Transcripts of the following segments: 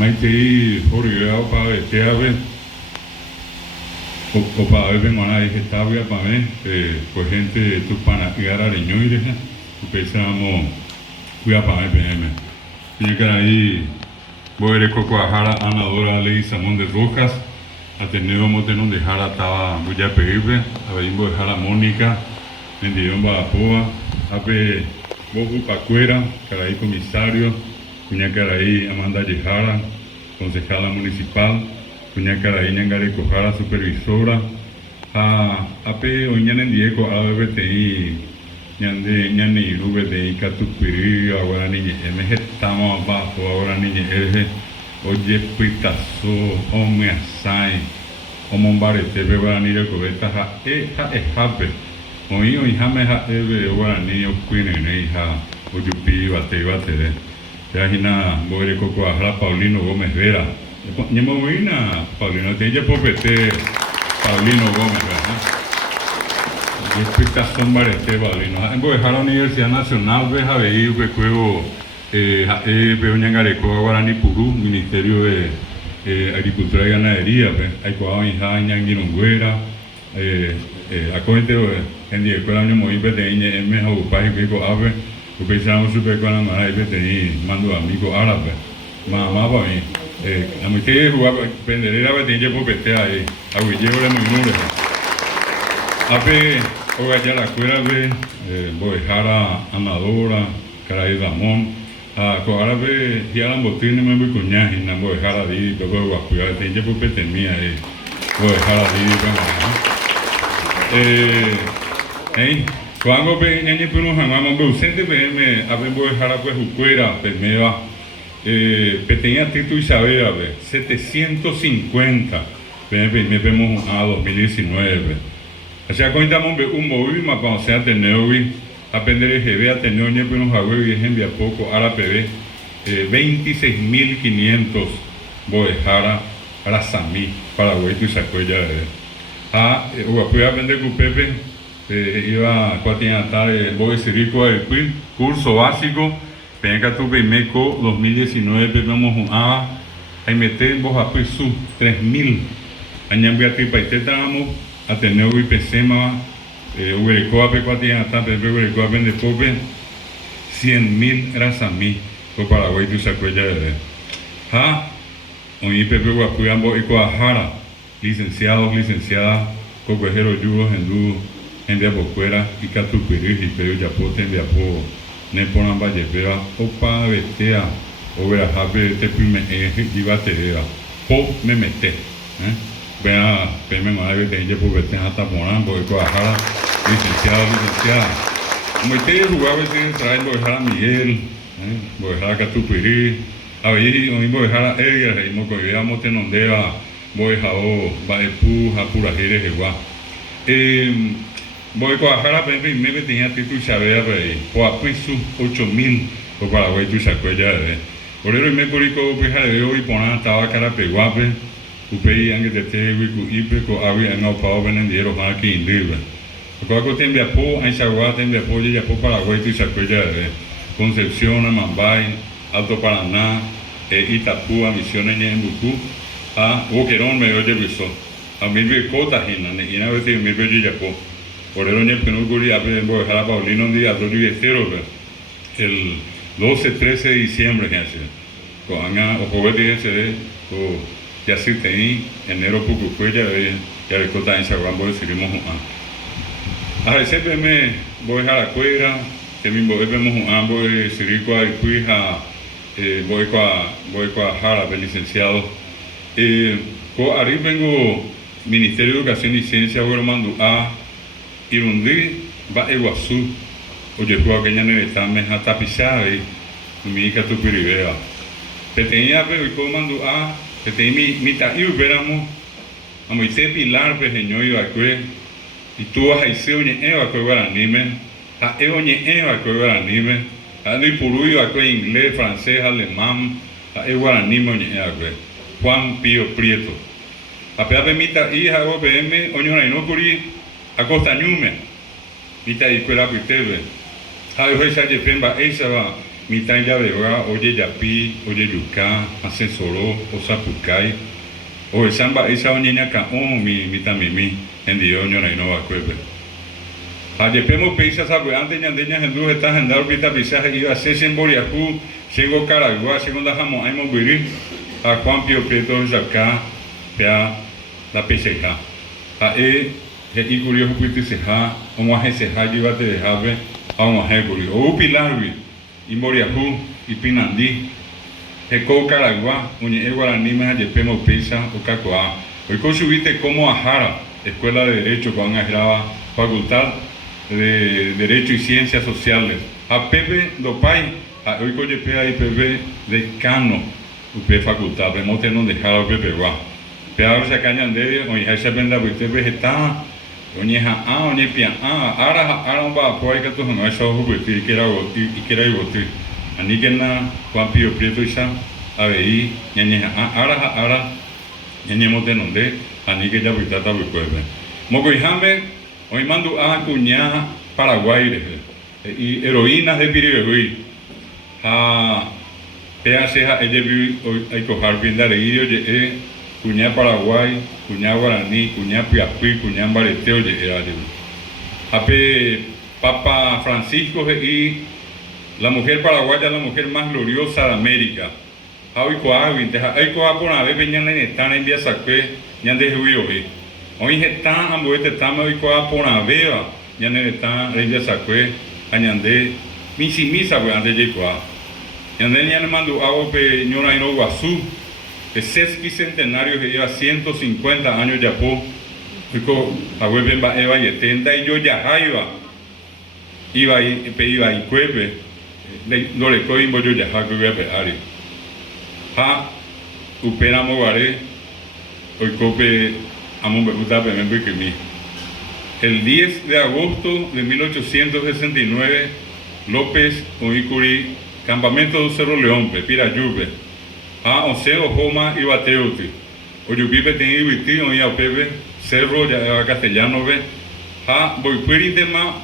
Maite Jorge para Teave o para ver mana que estaba para mí pues gente tu pana que era leño y deja pensamos cuida para mí PM y que ahí voy a ir con Coajara Anadora Ley Samón de Rojas a tener un tenón de Jara estaba muy a pedirme a ver voy a dejar a Mónica en Dion Bapoa a ver Bobu Pacuera Caraí comisario Cuña Caraí Amanda Yejara concejala municipal, Cuña Caraí Ñangare Cojara, supervisora, a P. Oñana en Diego, a BTI, Ñande, Ñani, BTI, Catupiri, ahora niña, estamos abajo, ahora niña, oye, Pitazo, Ome Asai, Omombarete, Bebanira, Cobeta, Jape, Oío y Jame, ahora niño, Queen, Oyupi, Bate, ya hina boire coco a Paulino Gómez Vera. Ñemo vina Paulino tiene popete Paulino Gómez Vera. Y explicación barete Paulino. En boire la Universidad Nacional ve Javeí ve cuevo veo Ñangareco Guaraní Purú Ministerio de Agricultura y Ganadería ve. Hay cuado hija Ñanguinongüera acointe en die escuela año muy pequeña en mejor país que ave pensamos super con la mara y tenía mando amigo árabe mamá para mí a mí que jugaba penderera va tenía por pete ahí a huille era muy nube a ver o allá la escuela ve Bojara Amadora Caray Ramón a árabe y a la botina me voy coñaje y no Bojara di todo guapuya tenía por pete mía Bojara di cuando ve en el pueblo jamás me ausente me abrimos dejar pues jucuera permea tenía título Isabel 750 me vemos a 2019 o sea contamos un movimiento para hacer tener aprender el GB a tener en el pueblo jamás y envía poco a la PB 26.500 boejara para Samí Paraguay y Sacuella voy a aprender con Pepe iba a tarde voy a seguir con el curso básico venga tu Meco 2019 vamos a meter vos a su 3.000 años Beatriz Paitamos a tener hoy pesema Uberecoa Pecuatia tarde Uberecoa vende pope 100.000 razamí por Paraguay tu Sacuella de hoy Pepe Guapuambo y Coajara licenciados licenciadas cocuejero yugos en envia bocuera y catupiri y pero ya pote envia po ne ponan valle pera opa betea o vera habe te prime divatera po me mete vea peme mala que ya po bete hasta ponan voy con ajara licenciada como te jugaba ese traen bojara Miguel bojara catupiri a ver hoy bojara Edgar y mo coíamos tenondea bojao baepu japura jere jegua voy con Ajara Pepe y me tenía título Isabel o a piso 8.000 por Paraguay tu Sacuella por eso me curico pues de hoy poner estaba cara peguape upei angue de te wiku ipe ko awi anga pao venendiero aquí en libre porque te envía po en Sagua te envía po ya po Paraguay tu Sacuella Concepción Amambay Alto Paraná Itapúa Misiones en Bucú a Boquerón me oye viso a mí me cota hina y una vez me oye ya po por el año que no ocurría a dejar a Paulino un día el 12-13 de diciembre que hace con o jueves de ya sí tení enero poco fue ya le cota en Sagua voy a seguimos a veces me voy a dejar la cuera que mi voy vemos voy a seguir con el cuija voy con Jara de licenciado con arriba vengo Ministerio de Educación y Ciencia voy mando a Irundí va a Iguazú oye tú aquella neveta me ha tapizado y mi hija tu piribea te tenía pero y comando que tenía mi taíu veramos a Moisés Pilar pequeño y vacue y tú vas a irse oye eva que guaranime a oye eva que guaranime a no y puru y vacue inglés francés alemán a guaranime oye eva Juan Pío Prieto a pedape mita hija OPM oye una inocuri a Costañume, mita y escuela pitebe, a veces ya depende esa va mitad ya vega, oye yapi, oye yuca, asesoro, osapucay, o el samba esa oñeña caón, mi tamimi, en Dios, ñora y no va a cueve. Ayepemos peisa sabe antes ñandeña hendú está hendar pita pisaje iba a ser en Boriajú, sigo Caragua, segunda jamón, hay movirí, a Juan Pío Prieto acá, pea la peseja. A y curioso puito seja, o a seja lleva te dejabe, a un ajeguri, o pilarvi, y Boriajú, y Pinandí, Eco Caragua, uñe guaraní me ayepemos peisa, o cacoa. Hoy consubiste como Ajara, Escuela de Derecho, con una facultad de Derecho y Ciencias Sociales. A Pepe Dopay, a hoy coyepea y Pepe decano, Upe facultad, remote no dejar a Pepe Gua. Peor se cañan de, oye, se venda usted vegetal, oye, oye, pia, ahora un va a poder que tú no es ojo, y quiera y votar. Ani que na, Juan Pío Prieto y San, a ver, ñañeja, ahora, ñañemos de donde, ani que ya vitata bucueve. Moco y jame, hoy mando a cuña Paraguay, y heroínas de Piribehuí. Ella hay cojar bien de alegría, oye, cuña Paraguay, cuña Guaraní, cuña Piapuí, cuña Bareteo, oye, ape Papa Francisco y la mujer paraguaya, la mujer más gloriosa de América. Hoy coja por una vez venían en estar en día saqué, ya de juicio hoy está amboete estamos hoy coja por una vez, ya en estar en día saqué, añande misa pues antes de coja. Y andén ya le mando agua pe ñora ino Guazú, el sesquicentenario que lleva 150 años ya po, fico a hueven va eva y etenda y yo ya iba y cueve, no le coy imbo yo ya que voy a pegar. Upera mogaré, hoy cope amo me gusta pe me que mi. El 10 de agosto de 1869, López Oicuri Campamento do Cerro León, Pirayube, Oseo, Joma y Bateuti. Oyubipe tenía ibiti, oía Pepe, Cerro, ya castellano, Boipuri tema,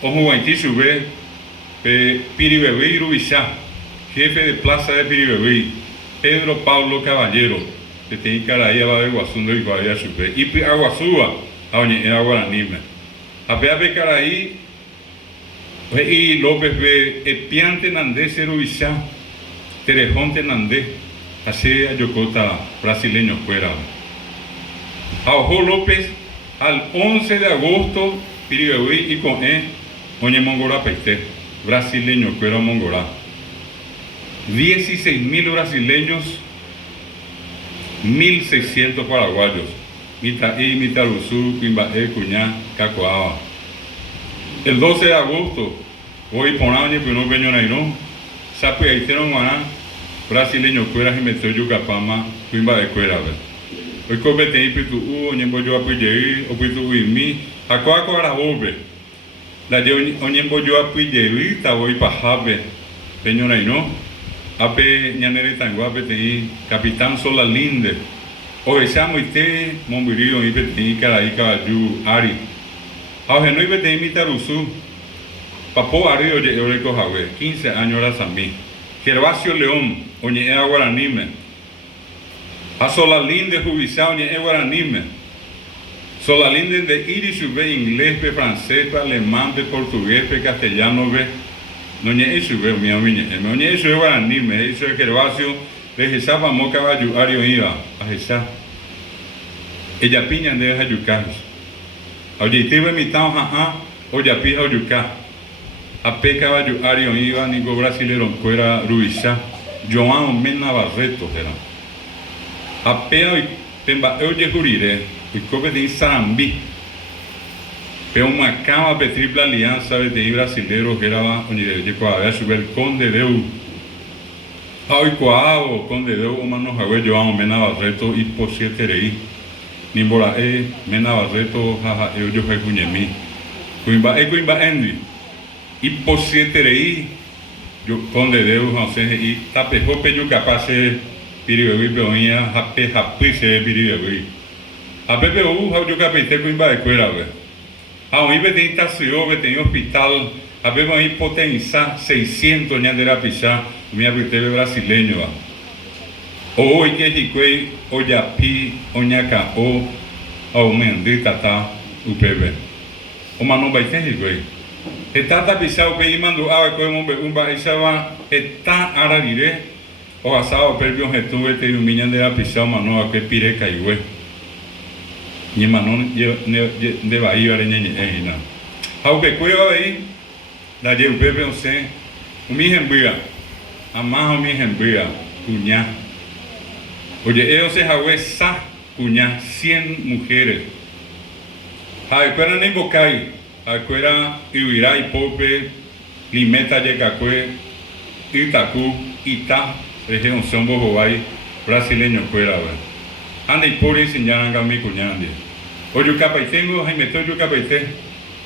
Ojuanti sube, Piribebé y Rubisá, jefe de plaza de Piribebé, Pedro Pablo Caballero, que tenía Caraía, va de Guasundo y Guavía sube, y Aguazúa, a Oñe, Aguaranime. A Pepe Caraí, y López ve epiante nandé serubisá, terejonte nandé, así a Yocota brasileño fuera. A Ojo López al 11 de agosto, Piribehuí y con Oñe Mongorá Peité, brasileño fuera Mongorá. 16.000 brasileños, 1.600 paraguayos, Mitaí, Mitaruzú, Quimbaé, Cuñá, Cacoaba. El 12 de agosto, hoy por año que no vengo naino, sape haitero guaná, brasileño cuera y metió yucapama, cuimba de cuera. Hoy come te ipitu oñembo yo apuyeí, o pitu uimi, acuaco arabobe. La de oñembo yo apuyeí, ta voy pajabe, peño naino, ape ñanere tanguape te capitán Solalinde, o examo ite, mombirio y peti caraí caballu ari. Ahora no iba a tener Mitaruzú, Papo Ario Lloreco Javé, 15 años era Samí, Gervasio León, Oñe Guaranime, a Solalín de Jubizá, Oñe Guaranime, Solalín de Irisubé, inglés, francés, alemán, portugués, castellano, no Oñe Isubé, mi amiñe, Oñe Isubé Guaranime, eso es Gervasio, de Jesá, Pamo Caballo, Ario iba, a Jesá, ella piña de Jayucajos. Oye, te iba a imitar oye, pija oyucá. A peca caballo ario iba, nigo brasilero, fuera Ruizá. João Mena Barreto, era. A pea, pemba, oye, jurire, y cope de Sarambí. Pero una cama de triple alianza de brasilero, que era, oye, había subido el conde de U. Hoy coabo, conde de U, mano, João Mena Barreto, y por 7 reí. Nimbora Mena Barreto, jaja, yo fui cuñemi. Cuimba endi. Y por 7 reí, yo conde de U, José, y tapejope yo capaz de Piribehuí, peonía, jape, se Piribehuí. A Pepe U, yo capité cuimba de cuera, ve. A un ibe de estación, ve, tenía hospital, Habemos ahí potencia 600 ñandera pisá, mi habitebe brasileño. Hoy que hicue, oyapi, oñaca, o mendí tata, upebe. O mano baite hicue. Etata pisá, upe, mando agua, como un baizaba, eta ararire, o asado, perbio, jetuve, te iluminan de la pisá, mano, a que pire caigüe. Ni mano de bahía, reñeñe, aunque cueva ahí, la llevo pepe, no sé, un mi jembría, amado mi jembría, cuñá. Oye, ellos se jagüe sa, cuñá, 100 mujeres. Acuera en Bocay, acuera Ibirá y Pope, Limeta Yecacue, Itacú, Ita, región Son Bobobay, brasileño fuera, anda y por ahí señalan a mi cuñande. Oye, capaitengo, Jaime, estoy yo capaité.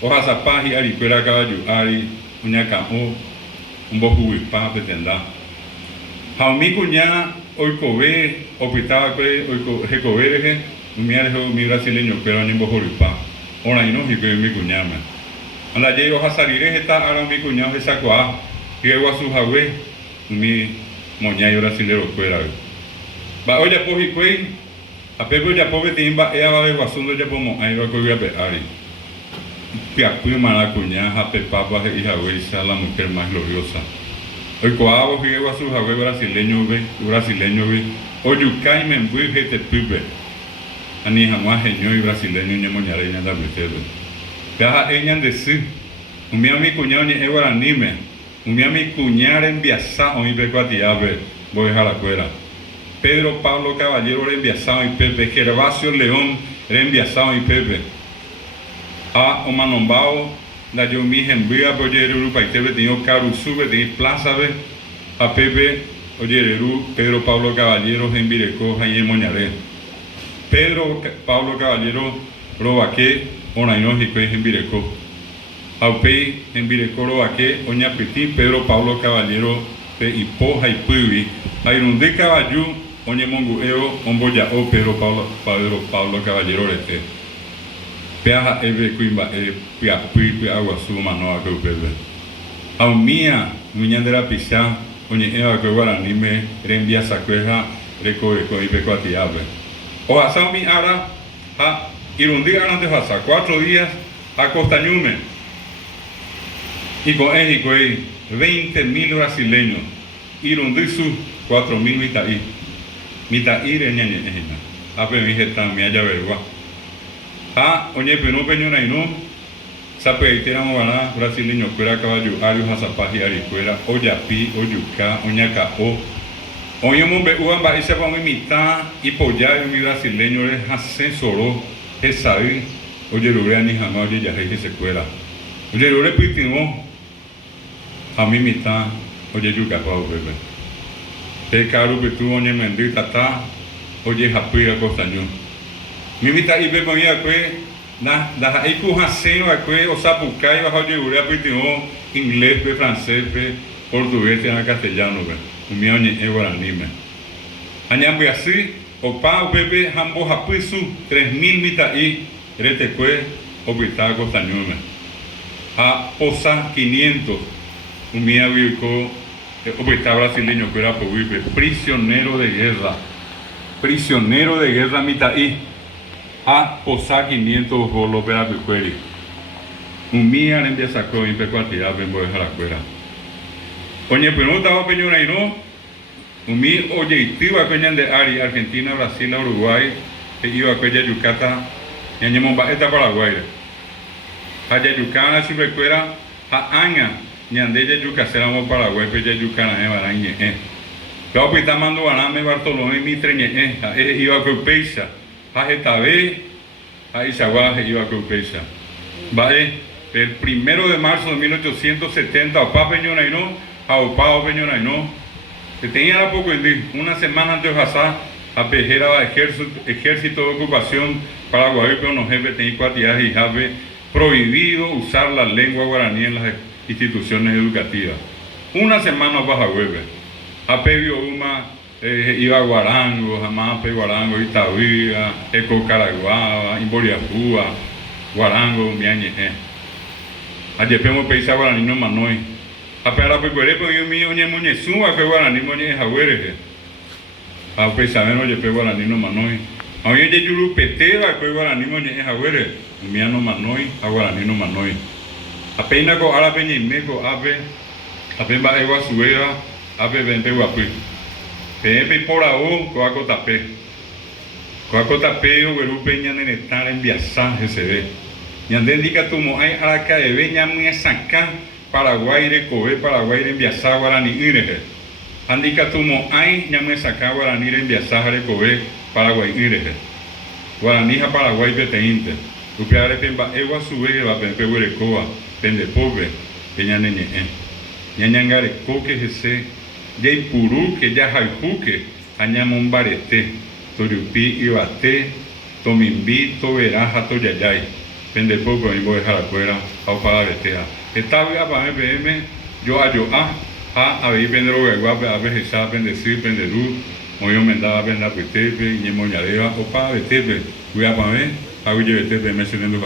Oja zapaji, aricuera caballo, ari, uñacamo, un boju huipá, pretenda. Jaumí cuñá, hoy cobe, opitaba que, hoy jecobere, mi brasileño, pero ni boju huipá. Ahora y no, y que mi cuñama. Anda, llego a saliré, está ahora mi cuñado, esa coa, llego a su jagüe, mi moñayo brasilero, fuera. Va, oye, pues, y que, a pepo ya pobre timba, ella va a ver guasundo, ya como, ahí va a coger a peari. Piacuy maracuñá, japepapa y jagüesa, la mujer más gloriosa. Hoy coabo fiego a su jagüe brasileño, oyucay me embui jete pibe. Ani jamás geño y brasileño ni moñareña da betebe. Caja eñan de sí. Un mía mi cuñado ni igual anime. Un mía mi cuñar enviasa o mi pecuatiabe, voy a la cuera. Pedro Pablo Caballero era enviasado y Pepe, Gervasio León era enviasado y Pepe. A Omanombao, la yo mi envía por Yereru, Paitebe, tenía Carusube, tenía Plaza B, a Pepe, Oyereru, Pedro Pablo Caballero, en Virecó, Jaime Moñaré. Pedro Pablo Caballero, Robaque, Onainojico, en Virecó. Aupei, en Virecó, Robaque, Oñapití, Pedro Pablo Caballero, Pe Ipoja y Puivi, Airundí Caballú, Oñe Mongueo, Omboyao, Pedro Pablo Caballero, Rete. Peaja eve cuimba piapui aguasu manoa que upebe. Aumía muñandera pisá oñe eva que guaranime rembia sacueja recoeco y pecuatiabe. O asao mi ara a irundi antes hasta 4 días a Costañume. Y con México 20.000 brasileños. Irundi su 4.000 mitaí. Mitaí reñañe ejina. Ape mi jeta mi haya vergua. Ah, oye, pero no peñona y no. Sape ahí tiramos ganar brasileño, fuera caballo, arios, azapaji, aricuera, oyapi, oyuca, oñaca, oye, mombe, uan, va, y se va a imitar, y pollar, mi brasileño, es ascensoró, es saber, oye, lo vean, ni jamás, oye, ya que se cuela. Oye, lo repitimos, a mi mitad, oye, yuca, pa, bebé. Te caro que tú, oye, mendita, ta, oye, japuira, costañón. Mi mitad, y bebo, mía, que, da aí com raceno aqui o sapucai vai de urea pitimo inglês pe francês pe português e castelhano be o meu é guarani me anhambo assim o pau bebê hambo rapisu 3.000 mitai reteque o bitago tañume a posa 500 o meu vico o bitago brasileño que era povipe prisionero de guerra mitai a posar 500 bolos para picueri. Un mía en día sacó y pecuatía vengo de jaracuera. Oye, pero no estaba peñona y no. Un mí oye y tío a peñan de Ari, Argentina, Brasil, Uruguay, que iba a peña Yucata, y añamos esta Paraguay. Allá Yucana si recuerda a Aña, ni ande ya Yucacéramos Paraguay, peña Yucana de Barañe. Yo pues está mando Baname Bartolomé Mitreñe, iba a Peisa. A esta vez, a Isaguaje iba a Cupesa. Vale, el 1 de marzo de 1870, Opa Peñonaino, a Opa Peñonaino, que tenía la poco una semana antes de Hazá, a Pejera ejército de ocupación paraguayo, pero no jefe tenía cuatía y jave prohibido usar la lengua guaraní en las instituciones educativas. Una semana baja hueve, a Pebio Uma. Iba a Guarango, Jamape, Guarango, Itavía, Eco Caraguaba, Imboriapúa, Guarango, Miañe. ayer pemo peisa guaraní no manoi apera pues puede pues yo mío ñe moñe suba que guaraní moñe jaguere a peisa menos ayer pe guaraní no manoi aunque yo yuru peteva que guaraní moñe jaguere mía no manoi a guaraní no manoi apenas ko ara peñe meco ape ba egua suera ape vente guapi pepe por ahora ko acotape o veru peña en estar en viajar se ve ñande indica tu mo hay araca de veña muy saca Paraguay de Kobe Paraguay de viajar guaraní ireje indica tu mo hay ñame saca guaraní de viajar de Kobe Paraguay ireje guaraní a Paraguay peteinte upiare pemba egua sube va pempe huerecoa pende pobre peña nene ñañangare coque ese ya puru que ya jaipuque añamon barete toriupi ibate tomimbi toberaja toyayay pende poco y voy a dejar afuera a para vetea esta vez para PM yo a ver pendro guagua a ver esa bendecir penderu moyo mendaba benda pitepe y moñareva o para vetepe voy a para a ver vete me se tendo